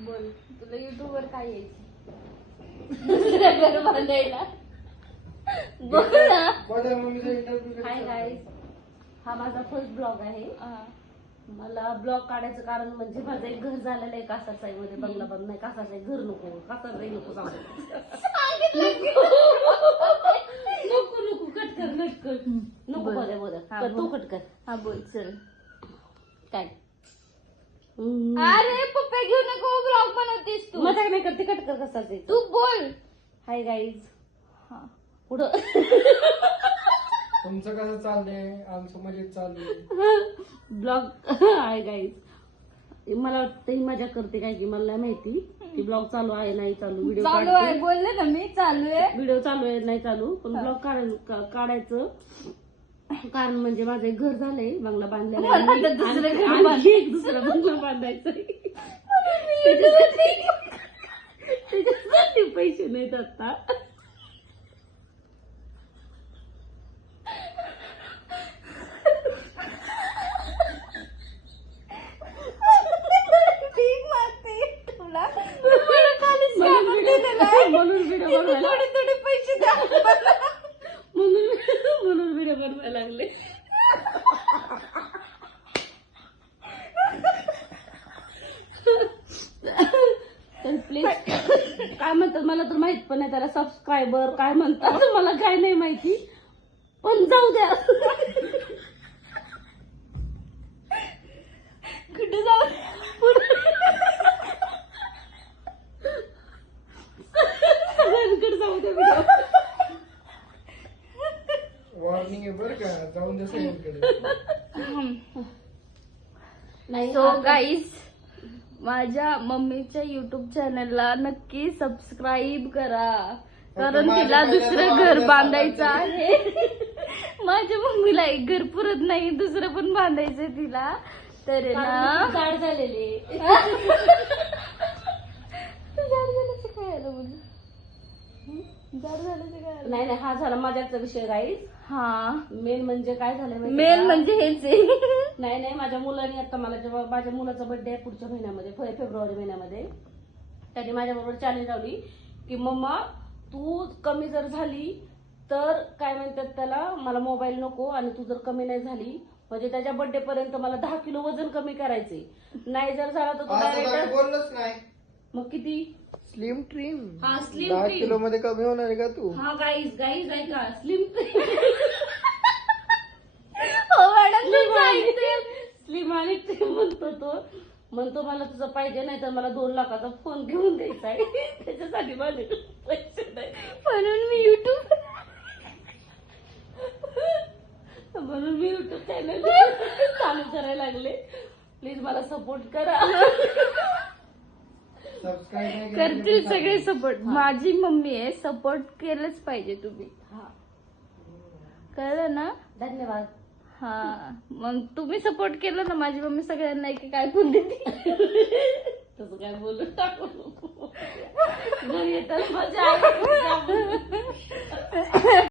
बोल, तुला युट्यूब वर काय यायचं दुसऱ्या घर बांधायला? बोल ना. हाय गाईज, हा माझा फर्स्ट ब्लॉग आहे. मला ब्लॉग काढायचं कारण म्हणजे माझं एक घर झालेलं आहे कासारसाई मध्ये, बंगला बंद नाही, कासारसाई घर नको, कासारसाई नको सांगू. नको नको कट कर नको बोल बोल तू कट कर. हा बोल चल. काय अरे पप्पा घेऊ नको, ब्लॉग बनवतेस तू. मजाक नाही करते, कट कर कसा तू बोल. हाय गाईज, हा पुढं तुमचं कसं चाललंय? आमचं मजेत चाललंय. ब्लॉग हाय गाईज, मला वाटतं ही मजा करते काय की मला नाही माहिती की ब्लॉग चालू आहे नाही चालू. व्हिडिओ चालू आहे बोलले ना मी, चालू आहे. व्हिडिओ चालू आहे नाही चालू, पण ब्लॉग काढायचं कारण म्हणजे माझं एक घर झालंय, बंगला बांधलेला आहे. आणखी एक दुसरा बंगला बांधायचा त्याच्यासाठी पैसे नाहीत आता. ठीक मारते तुला. म्हणून व्हिडिओ बनवायला थोडे पैसे द्या. म्हणून व्हिडिओ बनवायला लागले. तर प्लीज काय म्हणतात मला तर माहित पण नाही, त्याला सबस्क्रायबर काय म्हणतात मला काय नाही माहिती, पण जाऊ द्या. कुठे जाऊ? सगळ्यांकडे जाऊ द्या व्हिडिओ. वॉर्निंग आहे बरं का, जाऊन द्या सगळ्यांकडे. नाही सो गाईज, माझ्या मम्मीच्या युट्यूब चॅनलला नक्की सबस्क्राईब करा, कारण तिला दुसरं घर बांधायचं आहे. माझ्या मम्मीला एक घर पुरत नाही, दुसरं पण बांधायचंय तिला. तर ना जाड झालेले नाही नाही, हा झाला मजाकचा विषय गाईज. हा मेन म्हणजे काय झालं माहिती मेन का? म्हणजे हेच आहे. नाही नाही, माझ्या मुलाने आता मला जेव्हा माझ्या मुलाचा बर्थडे आहे पुढच्या महिन्यामध्ये, फेब्रुवारी महिन्यामध्ये, त्याने माझ्याबरोबर चॅलेंज लावली की मम्मा तू कमी जर झाली तर काय म्हणतात त्याला, मला मोबाईल नको, आणि तू जर कमी नाही झाली म्हणजे त्याच्या बर्थडे पर्यंत मला 10 किलो वजन कमी करायचंय. नाही जर झाला तर तो डायरेक्ट बोललोच नाही. मग किती स्लिम ट्रिम हा स्लिम 10 ट्रिम. किलो मध्ये कमी होणार आहे का तू? हा गाईज ऐका, स्लिम हो मॅडम, स्लिम आणि ट्रिम म्हणतो मला तुझं पाहिजे, नाही तर मला 2 लाखाचा फोन घेऊन द्यायचा आहे. त्याच्यासाठी माझे पैसे नाही, म्हणून मी युट्यूब चॅनल चालू करायला लागले. प्लीज मला सपोर्ट करा. सबस्क्राईब नाही केलं करतील तर सगळे सपोर्ट. माझी मम्मी आहे, सपोर्ट केलंच पाहिजे तुम्ही, हा कळलं ना? धन्यवाद. हा मग तुम्ही सपोर्ट केलं ना, माझी मम्मी सगळ्यांना एक काय फोन देते. तसं काय बोलू टाकू नको. घरी येताना मजा आहे.